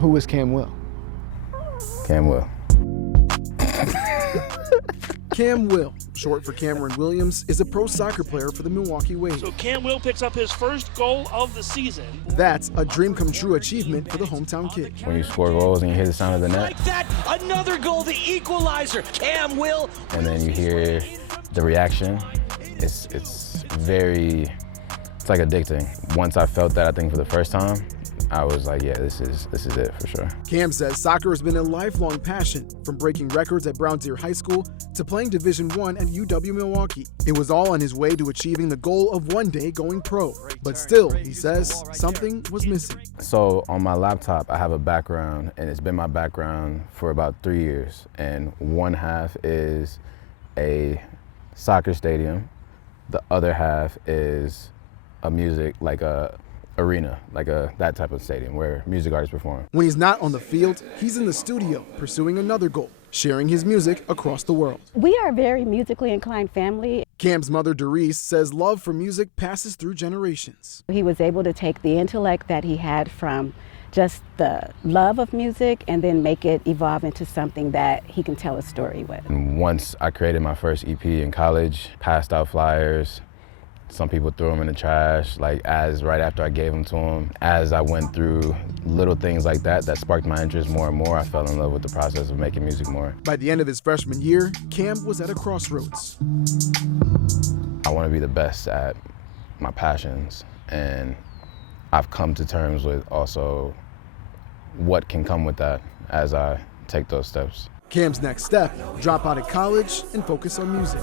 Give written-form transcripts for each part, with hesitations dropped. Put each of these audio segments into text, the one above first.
Who is Cam Will? Cam Will. Cam Will, short for Cameron Williams, is a pro soccer player for the Milwaukee Wave. So Cam Will picks up his first goal of the season. That's a dream come true achievement for the hometown kid. When you score goals and you hear the sound of the net. Like that, another goal, the equalizer, Cam Will. And then you hear the reaction. It's like addicting. Once I felt that, I think for the first time, I was like, yeah, this is it for sure. Cam says soccer has been a lifelong passion, from breaking records at Brown Deer High School to playing Division I at UW Milwaukee. It was all on his way to achieving the goal of one day going pro. But still, he says, something was missing. So on my laptop, I have a background, and it's been my background for about 3 years. And one half is a soccer stadium. The other half is a music, like a arena, like that type of stadium where music artists perform. When he's not on the field, he's in the studio pursuing another goal, sharing his music across the world. We are a very musically inclined family. Cam's mother, Doris, says love for music passes through generations. He was able to take the intellect that he had from just the love of music and then make it evolve into something that he can tell a story with. And once I created my first EP in college, passed out flyers. Some people threw them in the trash, right after I gave them to them. As I went through little things like that sparked my interest more and more. I fell in love with the process of making music more. By the end of his freshman year, Cam was at a crossroads. I want to be the best at my passions, and I've come to terms with also what can come with that as I take those steps. Cam's next step, drop out of college and focus on music.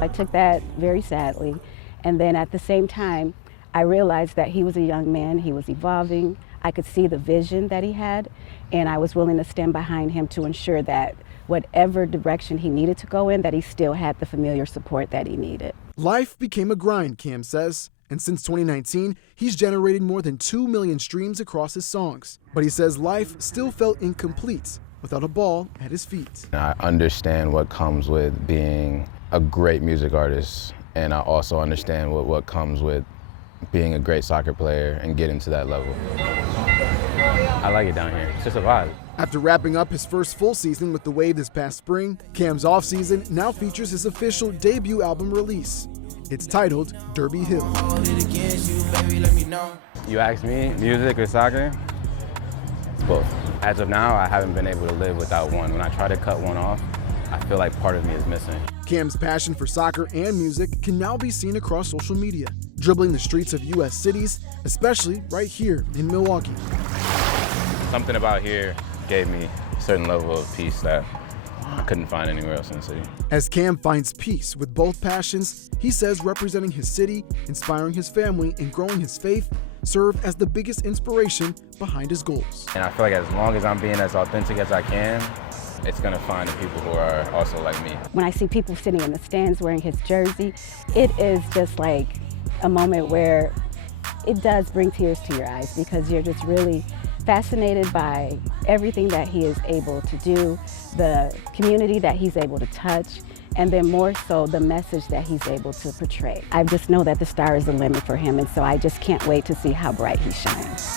I took that very sadly, and then at the same time, I realized that he was a young man, he was evolving. I could see the vision that he had, and I was willing to stand behind him to ensure that whatever direction he needed to go in, that he still had the familiar support that he needed. Life became a grind, Cam says, and since 2019, he's generated more than 2 million streams across his songs. But he says life still felt incomplete without a ball at his feet. I understand what comes with being a great music artist, and I also understand what comes with being a great soccer player and getting to that level. I like it down here. It's just a vibe. After wrapping up his first full season with the Wave this past spring, Cam's offseason now features his official debut album release. It's titled Derby Hill. You ask me, music or soccer? It's both. As of now, I haven't been able to live without one. When I try to cut one off, I feel like part of me is missing. Cam's passion for soccer and music can now be seen across social media, dribbling the streets of U.S. cities, especially right here in Milwaukee. Something about here gave me a certain level of peace that I couldn't find anywhere else in the city. As Cam finds peace with both passions, he says representing his city, inspiring his family, and growing his faith serve as the biggest inspiration behind his goals. And I feel like as long as I'm being as authentic as I can, it's gonna find the people who are also like me. When I see people sitting in the stands wearing his jersey, it is just like a moment where it does bring tears to your eyes, because you're just really fascinated by everything that he is able to do, the community that he's able to touch, and then more so the message that he's able to portray. I just know that the star is the limit for him, and so I just can't wait to see how bright he shines.